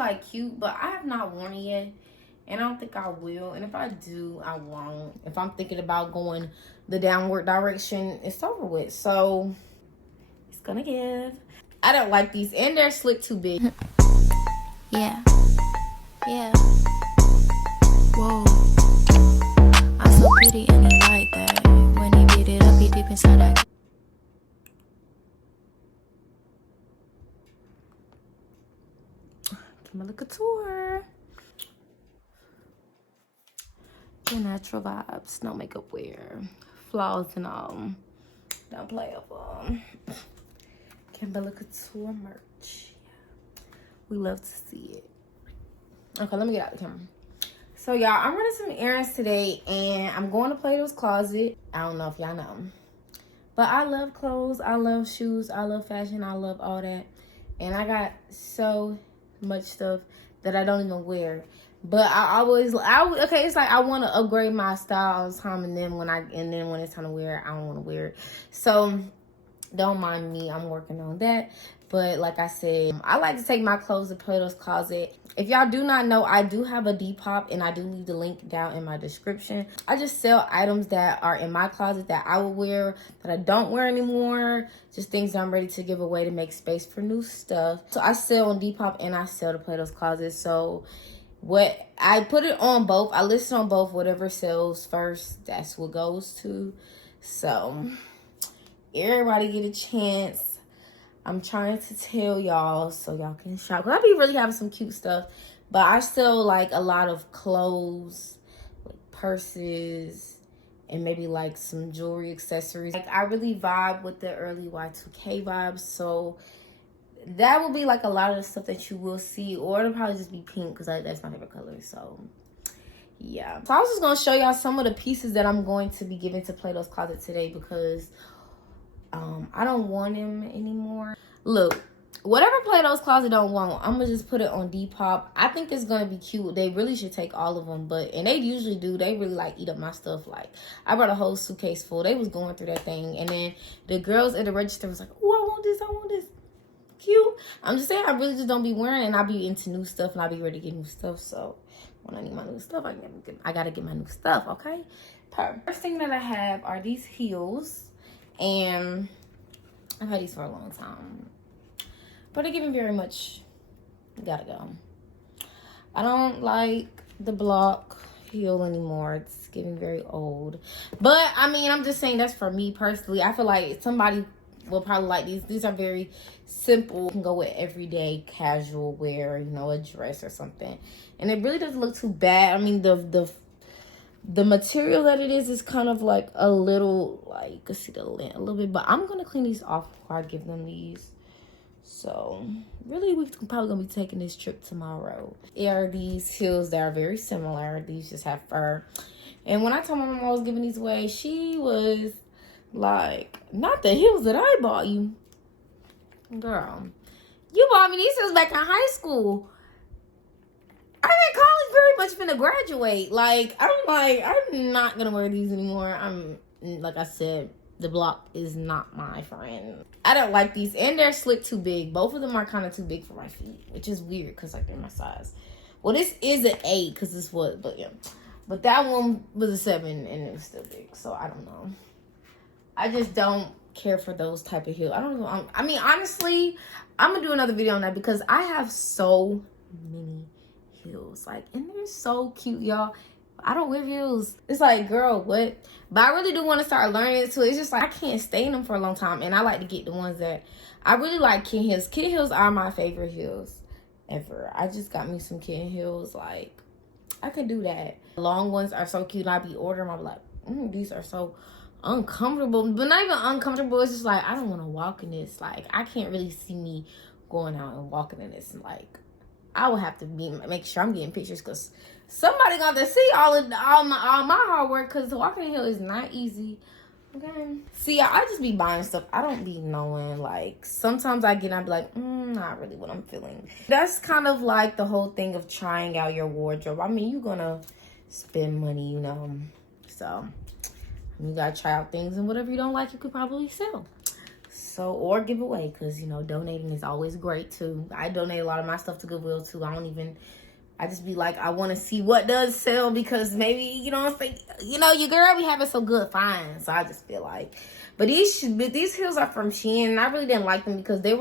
like cute, but I have not worn it yet. And I don't think I will. And if I do, I won't. If I'm thinking about going the downward direction, it's over with. So it's gonna give. I don't like these. And they're slit too big. Yeah. Yeah. Whoa. I'm so pretty and he like that. When he beat it up, he deep inside that. Kimberly Couture. The natural vibes, no makeup wear, flaws and all. Don't play up Kimberly Couture merch. Yeah. We love to see it. Okay, let me get out the camera. So y'all, I'm running some errands today and I'm going to Plato's Closet. I don't know if y'all know, but I love clothes, I love shoes, I love fashion, I love all that. And I got so much stuff that I don't even wear. But okay, it's like I want to upgrade my style all the time, and then when it's time to wear it, I don't want to wear it. So don't mind me, I'm working on that. But like I said, I like to take my clothes to Plato's Closet. If y'all do not know, I do have a Depop, and I do leave the link down in my description. I just sell items that are in my closet that I will wear, that I don't wear anymore. Just things that I'm ready to give away to make space for new stuff. So I sell on Depop and I sell to Plato's Closet. So what I put it on both. I list on both. Whatever sells first, that's what goes to. So everybody get a chance. I'm trying to tell y'all so y'all can shop. I be really having some cute stuff, but I still like a lot of clothes, like purses, and maybe like some jewelry accessories. Like I really vibe with the early Y2K vibes, so that will be like a lot of the stuff that you will see, or it'll probably just be pink because that's my favorite color. So yeah, so I was just gonna show y'all some of the pieces that I'm going to be giving to Plato's Closet today because I don't want him anymore. Look, whatever Plato's Closet don't want, I'm gonna just put it on Depop. I think it's gonna be cute. They really should take all of them, and they usually do. They really like eat up my stuff. Like I brought a whole suitcase full. They was going through that thing, and then the girls at the register was like, "Oh, I want this. I want this." Cute. I'm just saying, I really just don't be wearing it, and I be into new stuff, and I be ready to get new stuff. So when I need my new stuff, I gotta get my new stuff. Okay. First thing that I have are these heels. And I've had these for a long time, but they're giving very much gotta go. I don't like the block heel anymore. It's getting very old. But I mean, I'm just saying that's for me personally. I feel like somebody will probably like these. These are very simple. You can go with everyday casual wear, you know, a dress or something. And it really doesn't look too bad. I mean, the material that it is kind of like a little, like, you can see the lint a little bit, but I'm gonna clean these off before I give them these. So really, we're probably gonna be taking this trip tomorrow. There are these heels that are very similar. These just have fur. And when I told my mom I was giving these away, she was like, "Not the heels that I bought you, girl. You bought me these heels back in high school. I'm in college, very much finna graduate. Like, I'm not gonna wear these anymore. Like I said, the block is not my friend. I don't like these, and they're slit too big. Both of them are kind of too big for my feet, which is weird because like they're my size. Well, this is an 8 because this was, but yeah. But that one was a 7 and it was still big, so I don't know. I just don't care for those type of heels. I don't know. I mean, honestly, I'm gonna do another video on that because I have so many heels, like, and they're so cute, y'all. I don't wear heels. It's like, girl, what? But I really do want to start learning it too. It's just like I can't stay in them for a long time, and I like to get the ones that I really like. Kitten heels. Kitten heels are my favorite heels ever. I just got me some kitten heels. Like, I could do that. Long ones are so cute. And I be ordering them. I'm like, these are so uncomfortable, but not even uncomfortable. It's just like I don't want to walk in this. Like, I can't really see me going out and walking in this. And like, I would have to make sure I'm getting pictures because somebody got to see all my hard work because walking in here is not easy. Okay. See, I just be buying stuff. I don't be knowing. Like, sometimes I be like, not really what I'm feeling. That's kind of like the whole thing of trying out your wardrobe. I mean, you're gonna spend money, you know. So you gotta try out things, and whatever you don't like, you could probably sell. So, or give away, because, you know, donating is always great too. I donate a lot of my stuff to Goodwill too. I just be like, I want to see what does sell, because maybe, you know, your girl be having some good finds. So I just feel like, but these heels are from Shein, and I really didn't like them because they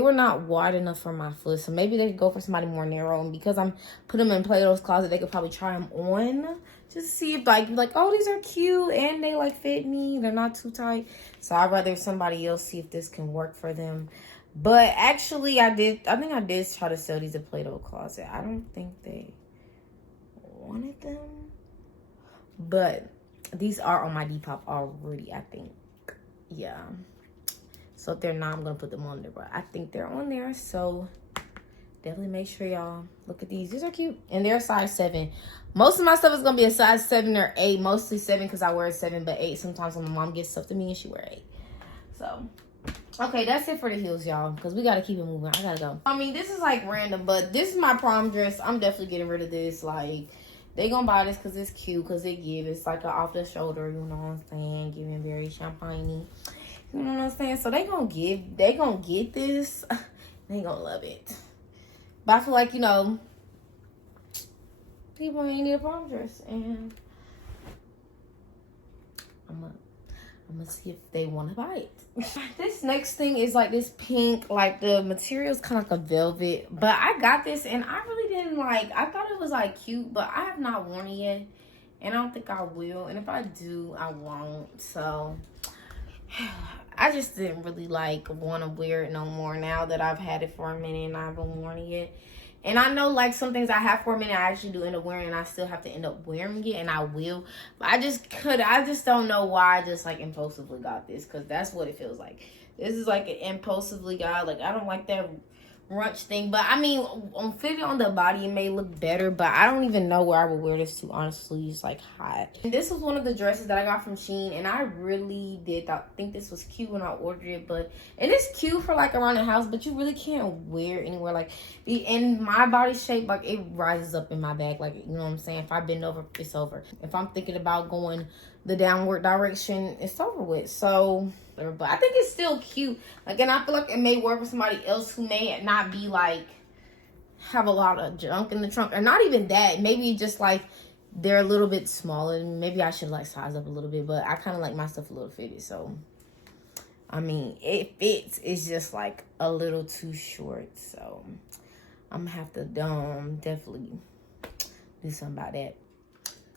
were not wide enough for my foot. So maybe they could go for somebody more narrow. And because I'm put them in Plato's Closet, they could probably try them on just to see if like, oh, these are cute and they like fit me. They're not too tight. So I'd rather somebody else see if this can work for them. But actually, I think I did try to sell these at Plato's Closet. I don't think they wanted them. But these are on my Depop already, I think. Yeah. So if they're not, I'm going to put them on there. But I think they're on there. So definitely make sure y'all look at these. These are cute. And they're size 7. Most of my stuff is going to be a size 7 or 8. Mostly 7 because I wear a 7, but 8 sometimes when my mom gets stuff to me and she wear 8. So, okay, that's it for the heels, y'all. Because we got to keep it moving. I got to go. I mean, this is like random, but this is my prom dress. I'm definitely getting rid of this. Like, they going to buy this because it's cute. Because it's like an off the shoulder, you know what I'm saying? Giving very champagne-y. You know what I'm saying? So they gonna get this. They gonna love it. But I feel like, you know, people ain't need a prom dress, and I'm gonna see if they want to buy it. This next thing is like this pink, like the material is kind of like a velvet, but I got this and I really didn't like. I thought it was like cute, but I have not worn it yet, and I don't think I will. And if I do, I won't. So I just didn't really like want to wear it no more now that I've had it for a minute and I haven't worn it yet. And I know like some things I have for a minute I actually do end up wearing, and I still have to end up wearing it, and I will. But I just don't know why I just like impulsively got this, because that's what it feels like. This is like an impulsively got. Like, I don't like that runch thing, but I mean, on fitting on the body it may look better, but I don't even know where I would wear this to, honestly. It's like hot. And this was one of the dresses that I got from Shein, and I really did think this was cute when I ordered it. And it's cute for like around the house, but you really can't wear it anywhere. Like, in my body shape, like it rises up in my back, like, you know what I'm saying? If I bend over, it's over. If I'm thinking about going the downward direction, it's over with. So, but I think it's still cute. Like, and I feel like it may work for somebody else who may not be like, have a lot of junk in the trunk, or not even that. Maybe just like they're a little bit smaller. Maybe I should like size up a little bit, but I kind of like my stuff a little fitted. So, I mean, it fits. It's just like a little too short. So, I'm gonna have to definitely do something about that.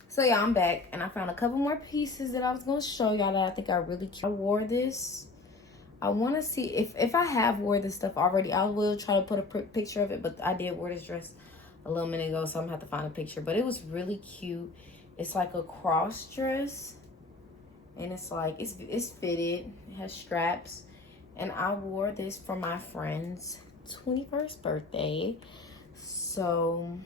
So yeah, I'm back, and I found a couple more pieces that I was going to show y'all that I think are really cute. I wore this. I want to see if I have wore this stuff already. I will try to put a picture of it, but I did wear this dress a little minute ago, so I'm going to have to find a picture. But it was really cute. It's like a cross dress, and it's like, it's fitted. It has straps, and I wore this for my friend's 21st birthday. So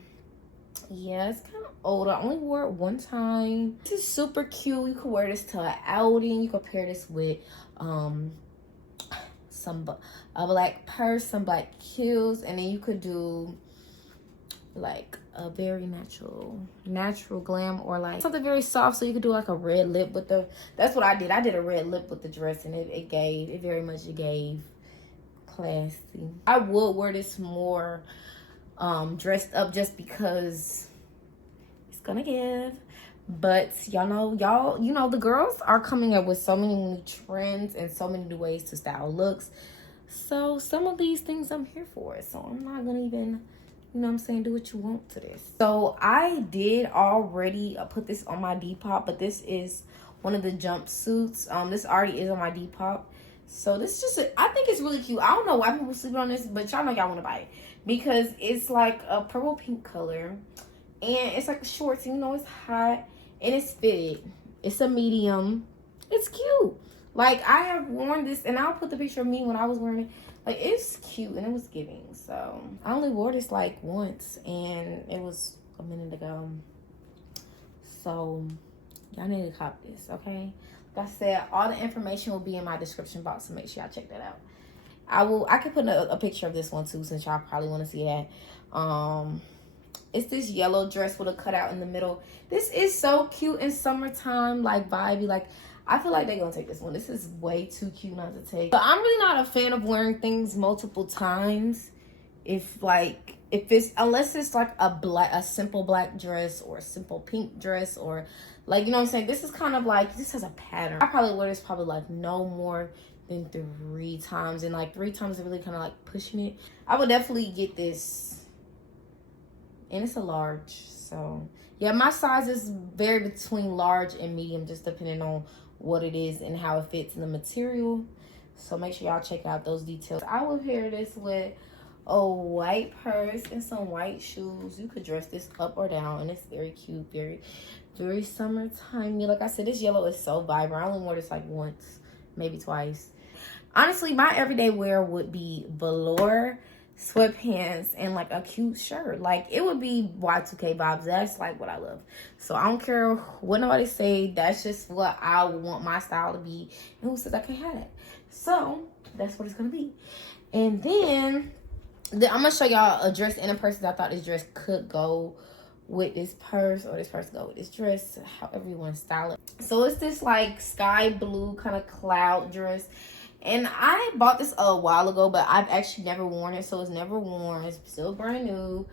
yeah, it's kind of old. I only wore it one time. This is super cute. You could wear this to an outing. You could pair this with a black purse, some black heels, and then you could do like a very natural glam, or like something very soft. So you could do like a red lip with that's what I did. I did a red lip with the dress, and it gave classy. I would wear this more dressed up, just because it's gonna give. But y'all know the girls are coming up with so many new trends and so many new ways to style looks. So some of these things I'm here for. So I'm not gonna even, you know what I'm saying, do what you want to this. So I did already put this on my Depop, but this is one of the jumpsuits. This already is on my Depop. So this is I think it's really cute. I don't know why people sleep on this, but y'all know y'all want to buy it, because it's like a purple pink color, and it's like shorts, and you know it's hot, and it's fitted. It's a medium. It's cute. Like, I have worn this, and I'll put the picture of me when I was wearing it. Like, it's cute, and it was giving. So I only wore this like once, and it was a minute ago. So y'all need to cop this, okay? Like I said, all the information will be in my description box, so make sure y'all check that out. I could put a picture of this one too, since y'all probably want to see that. It's this yellow dress with a cutout in the middle. This is so cute in summertime, like vibey. Like, I feel like they're gonna take this one. This is way too cute not to take. But I'm really not a fan of wearing things multiple times. If it's, unless it's like a simple black dress or a simple pink dress, or like, you know what I'm saying? This is kind of like, this has a pattern. I probably wear this probably like no more than 3 times, and like 3 times is really kind of like pushing it. I would definitely get this, and it's a large. So yeah, my sizes vary between large and medium, just depending on what it is and how it fits in the material. So make sure y'all check out those details. I will pair this with a white purse and some white shoes. You could dress this up or down, and it's very cute, very, very summertime. Like I said, this yellow is so vibrant. I only wore this like once, maybe twice. Honestly, my everyday wear would be velour sweatpants and like a cute shirt. Like, it would be Y2K vibes. That's like what I love. So I don't care what nobody say. That's just what I want my style to be, and who says I can't have that? So that's what it's gonna be. And then I'm gonna show y'all a dress and a purse that I thought this dress could go with this purse, or this purse go with this dress, however you want to style it. So it's this like sky blue kind of cloud dress, and I bought this a while ago, but I've actually never worn it. So it's never worn. It's still brand new.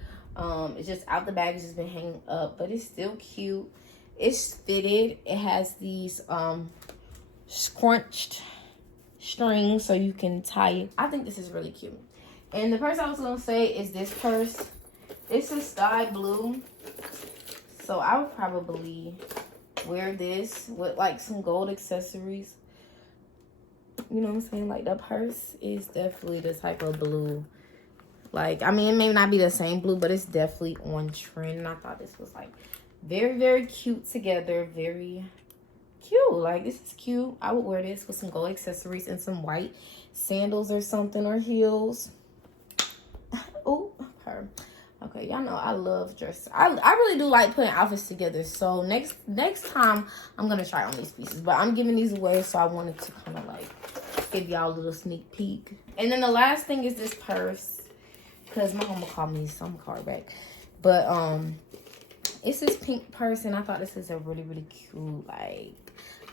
It's just out the bag. It's just been hanging up, but it's still cute. It's fitted. It has these scrunched strings so you can tie it. I think this is really cute. And the purse I was gonna say is this purse. It's a sky blue, so I would probably wear this with like some gold accessories. You know what I'm saying? Like, the purse is definitely the type of blue. Like, I mean, it may not be the same blue, but it's definitely on trend. And I thought this was like very, very cute together. Very cute. Like, this is cute. I would wear this with some gold accessories and some white sandals or something, or heels. Oh, her. Okay, y'all know I love dresses. I really do like putting outfits together. So next time I'm gonna try on these pieces, but I'm giving these away, so I wanted to kind of like give y'all a little sneak peek. And then the last thing is this purse, because my mama called me, so I'm gonna call her back. But it's this pink purse, and I thought this is a really, really cute, like,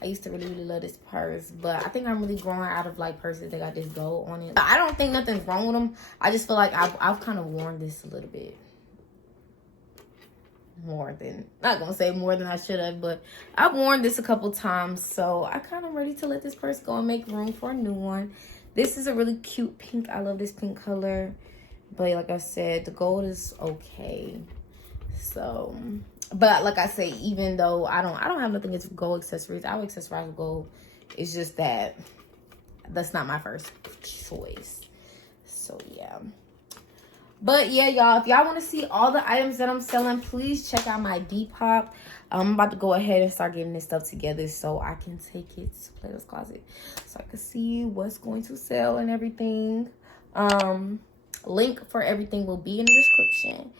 I used to really, really love this purse, but I think I'm really growing out of like purses that got this gold on it. I don't think nothing's wrong with them. I just feel like I've kind of worn this a little bit more than, not gonna say more than I should have, but I've worn this a couple times, so I kind of ready to let this purse go and make room for a new one. This is a really cute pink. I love this pink color, but like I said, the gold is okay. So, but like I say, even though I don't have nothing against gold accessories, I would accessorize with gold. It's just that that's not my first choice. So yeah. But yeah, y'all, if y'all want to see all the items that I'm selling, please check out my Depop. I'm about to go ahead and start getting this stuff together so I can take it to Plato's Closet, so I can see what's going to sell and everything. Link for everything will be in the description.